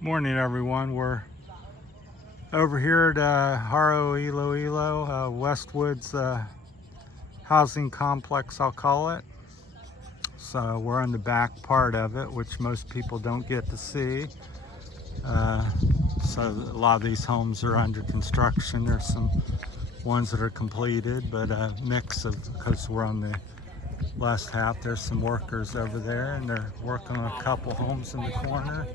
Morning, everyone. We're over here at Jaro, Iloilo, Westwoods housing complex, I'll call it. So we're on the back part of it, which most people don't get to see. So a lot of these homes are under construction. There's some ones that are completed, but a mix of, because we're on the last half, there's some workers over there and they're working on a couple homes in the corner.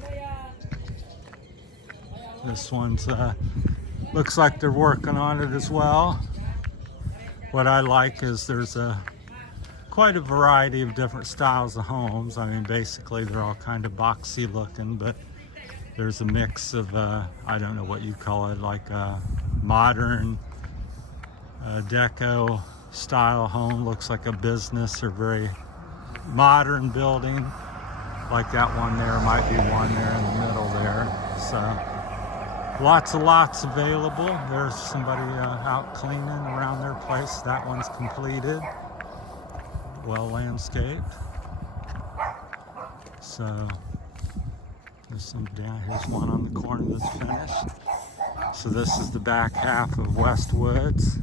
This one's looks like they're working on it as well. What I like is there's quite a variety of different styles of homes. I mean, basically they're all kind of boxy looking, but there's a mix of I don't know what you call it, like a modern deco style home. Looks like a business or very modern building, like that one there might be one there in the middle there. So lots of lots available. There's somebody out cleaning around their place. That one's completed, well landscaped. So there's some down here's one on the corner that's finished. So this is the back half of Westwoods.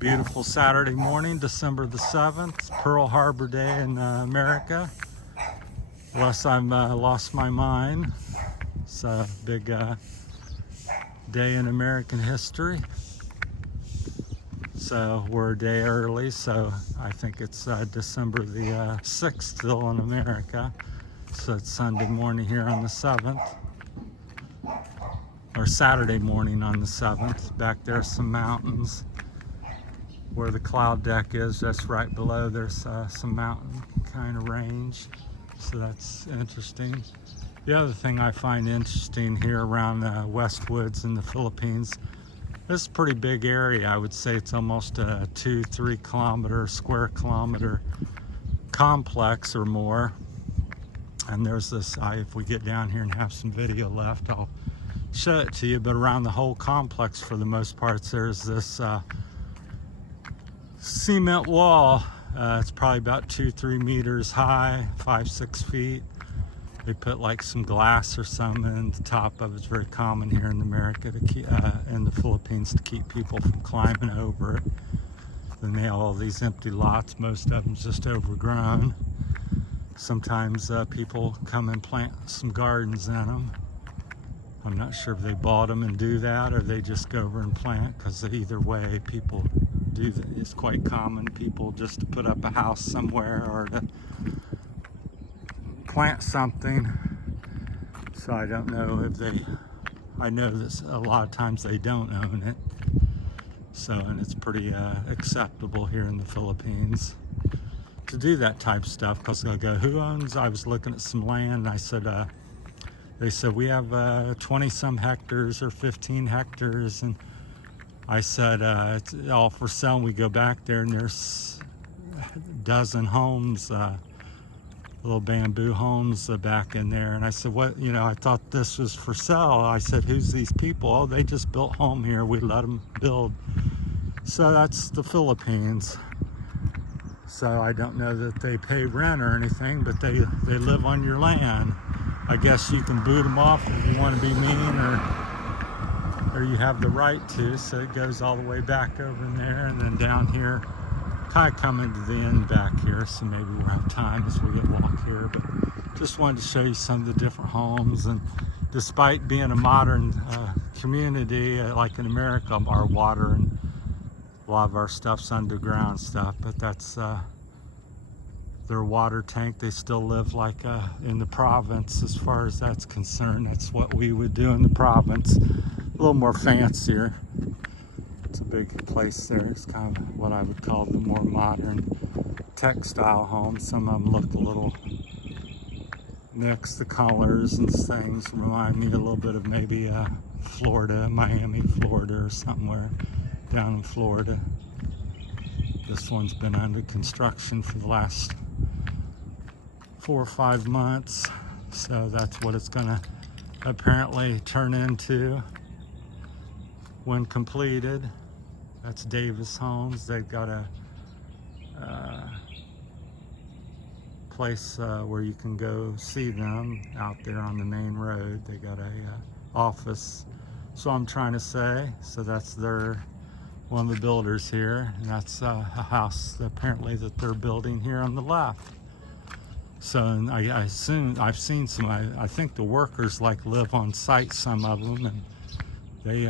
Beautiful Saturday morning, December the 7th, Pearl Harbor Day in America, unless I've lost my mind. It's a big day in American history. So we're a day early, so I think it's December the 6th still in America. So it's Sunday morning here on the 7th, or Saturday morning on the 7th. Back there's some mountains where the cloud deck is. That's right below. There's some mountain kind of range, so that's interesting. The other thing I find interesting here around Westwoods in the Philippines, this is a pretty big area. I would say it's almost a 2-3 square kilometer complex or more. And there's this, if we get down here and have some video left, I'll show it to you. But around the whole complex, for the most part, there's this cement wall. It's probably about 2-3 meters high, 5-6 feet. They put like some glass or something in the top of it. It's very common here in America to keep, in the Philippines, to keep people from climbing over it. Then they have all these empty lots. Most of them just overgrown. Sometimes people come and plant some gardens in them. I'm not sure if they bought them and do that, or they just go over and plant, because either way people do that. It's quite common, people just to put up a house somewhere or to plant something. So I don't know if I know that a lot of times they don't own it. So, and it's pretty acceptable here in the Philippines to do that type of stuff, because they'll go, who owns? I was looking at some land and I said, they said, we have 20 some hectares or 15 hectares. And I said, it's all for sale. And we go back there and there's a dozen homes, little bamboo homes back in there. And I said, what, you know, I thought this was for sale. I said, who's these people? Oh, they just built home here. We let them build. So that's the Philippines. So I don't know that they pay rent or anything, but they live on your land. I guess you can boot them off if you want to be mean, or you have the right to. So it goes all the way back over in there, and then down here, kind of coming to the end back here. So maybe we'll have time as we get walk here. But just wanted to show you some of the different homes. And despite being a modern community, like in America, our water and a lot of our stuff's underground stuff, but that's their water tank. They still live like in the province as far as that's concerned. That's what we would do in the province. A little more fancier. It's a big place there. It's kind of what I would call the more modern textile homes. Some of them look a little mixed. The colors and things remind me a little bit of maybe Florida, Miami, Florida, or somewhere down in Florida. This one's been under construction for the last 4 or 5 months, so that's what it's gonna apparently turn into when completed. That's Davis Homes. They've got a place where you can go see them out there on the main road. They got a office, so I'm trying to say. So that's one of the builders here, and that's a house apparently that they're building here on the left. So and I assume I've seen some. I think the workers like live on site, some of them, and they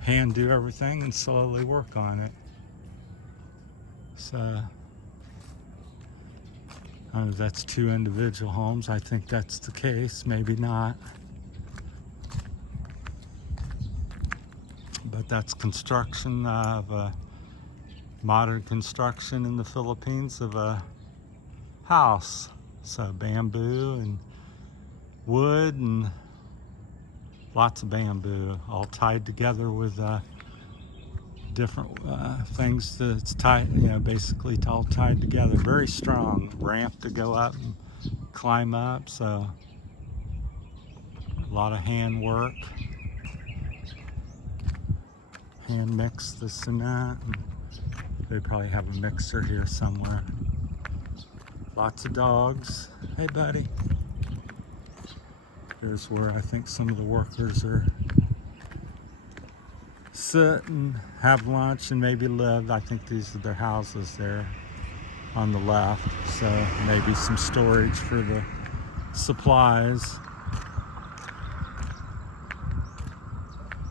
hand do everything and slowly work on it. So that's 2 individual homes. I think that's the case, maybe not. But that's construction of modern construction in the Philippines of a house. So bamboo and wood and lots of bamboo all tied together with different things that's tied, basically all tied together. Very strong ramp to go up and climb up. So a lot of hand work. Hand mix the cement. And they probably have a mixer here somewhere. Lots of dogs. Hey, buddy. Here's where I think some of the workers are sit and have lunch and maybe live. I think these are their houses there on the left. So maybe some storage for the supplies.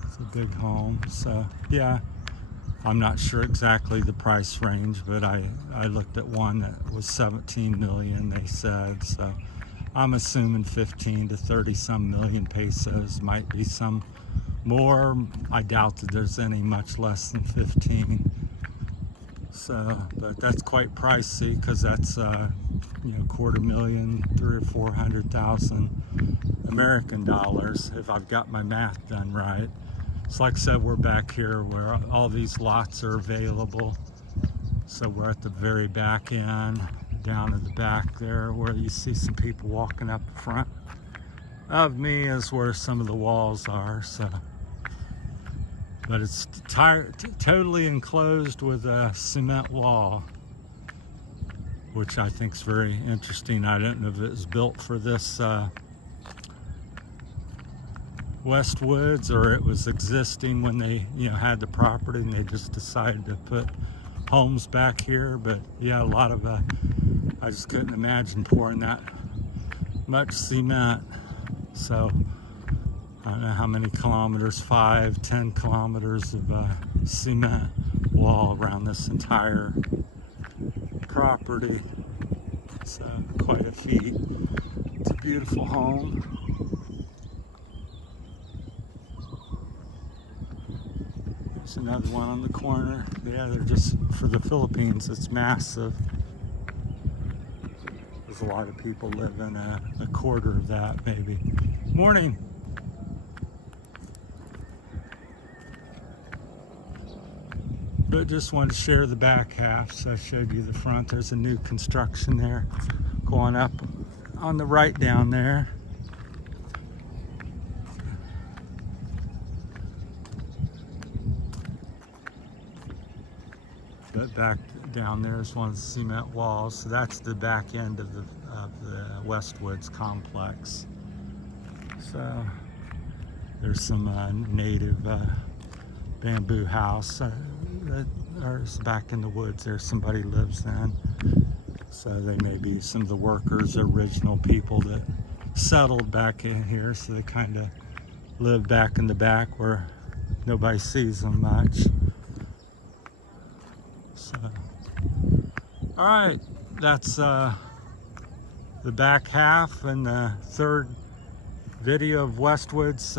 It's a big home. So yeah, I'm not sure exactly the price range, but I looked at one that was 17 million, they said. So I'm assuming 15 to 30 some million pesos, might be some more. I doubt that there's any much less than 15. So, but that's quite pricey because that's $250,000, 300,000 or 400,000 American dollars, if I've got my math done right. So like I said, we're back here where all these lots are available. So we're at the very back end, down at the back there where you see some people walking up the front of me is where some of the walls are. So, but it's totally enclosed with a cement wall, which I think is very interesting. I don't know if it was built for this Westwoods or it was existing when they had the property and they just decided to put homes back here. But yeah, a lot of I just couldn't imagine pouring that much cement. So I don't know how many kilometers, 5, 10 kilometers of cement wall around this entire property. It's quite a feat. It's a beautiful home. There's another one on the corner. Yeah, they're just, for the Philippines, it's massive. There's a lot of people live in a quarter of that, maybe. Morning. But just wanted to share the back half, so I showed you the front. There's a new construction there going up on the right down there. But back down there is one of the cement walls. So that's the back end of the Westwoods complex. So there's some native bamboo house that is back in the woods there. Somebody lives in. So they may be some of the workers, original people that settled back in here. So they kind of live back in the back where nobody sees them much. So, all right, that's the back half and the third video of Westwoods,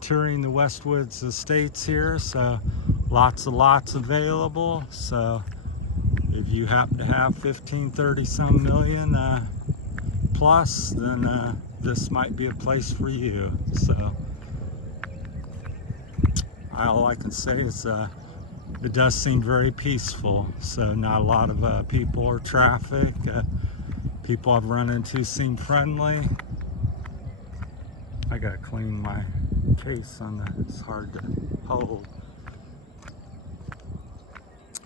touring the Westwoods estates here. So lots of lots available. So if you happen to have 15, 30 some million plus, then this might be a place for you. So all I can say is it does seem very peaceful. So not a lot of people or traffic. People I've run into seem friendly. I gotta clean my case on that. It's hard to hold.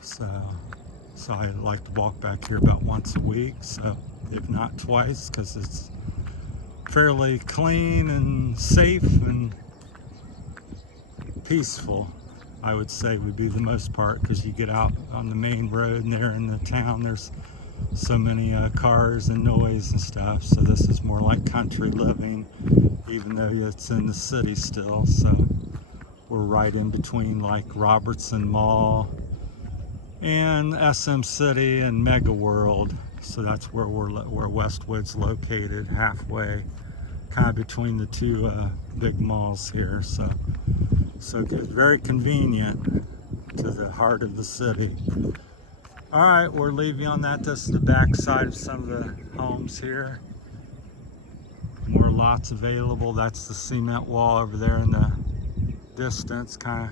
So So I like to walk back here about once a week, so if not twice, because it's fairly clean and safe and peaceful, I would say would be the most part, because you get out on the main road and there in the town there's so many cars and noise and stuff, so this is more like country living, even though it's in the city still. So we're right in between like Robertson Mall and SM City and Mega World, so that's where where Westwoods located, halfway kind of between the two big malls here. So good, very convenient to the heart of the city. All right, we'll leave you on that. This is the back side of some of the homes here. More lots available. That's the cement wall over there in the distance. Kind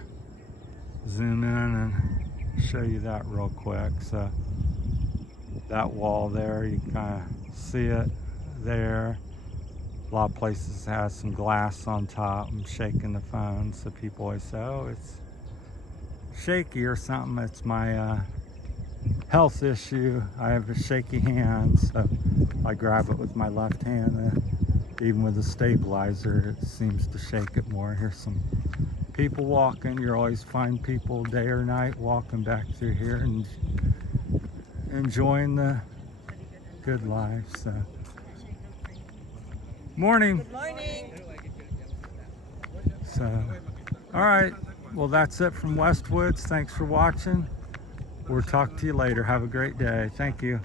of zoom in and show you that real quick. So that wall there, you can kind of see it there. A lot of places has some glass on top. I'm shaking the phone, so people always say, oh, it's shaky or something. It's my health issue. I have a shaky hand, so I grab it with my left hand. Even with a stabilizer, it seems to shake it more. Here's some people walking. You always find people day or night walking back through here and enjoying the good life. So, morning. Good morning. So, all right. Well, that's it from Westwoods. Thanks for watching. We'll talk to you later. Have a great day. Thank you.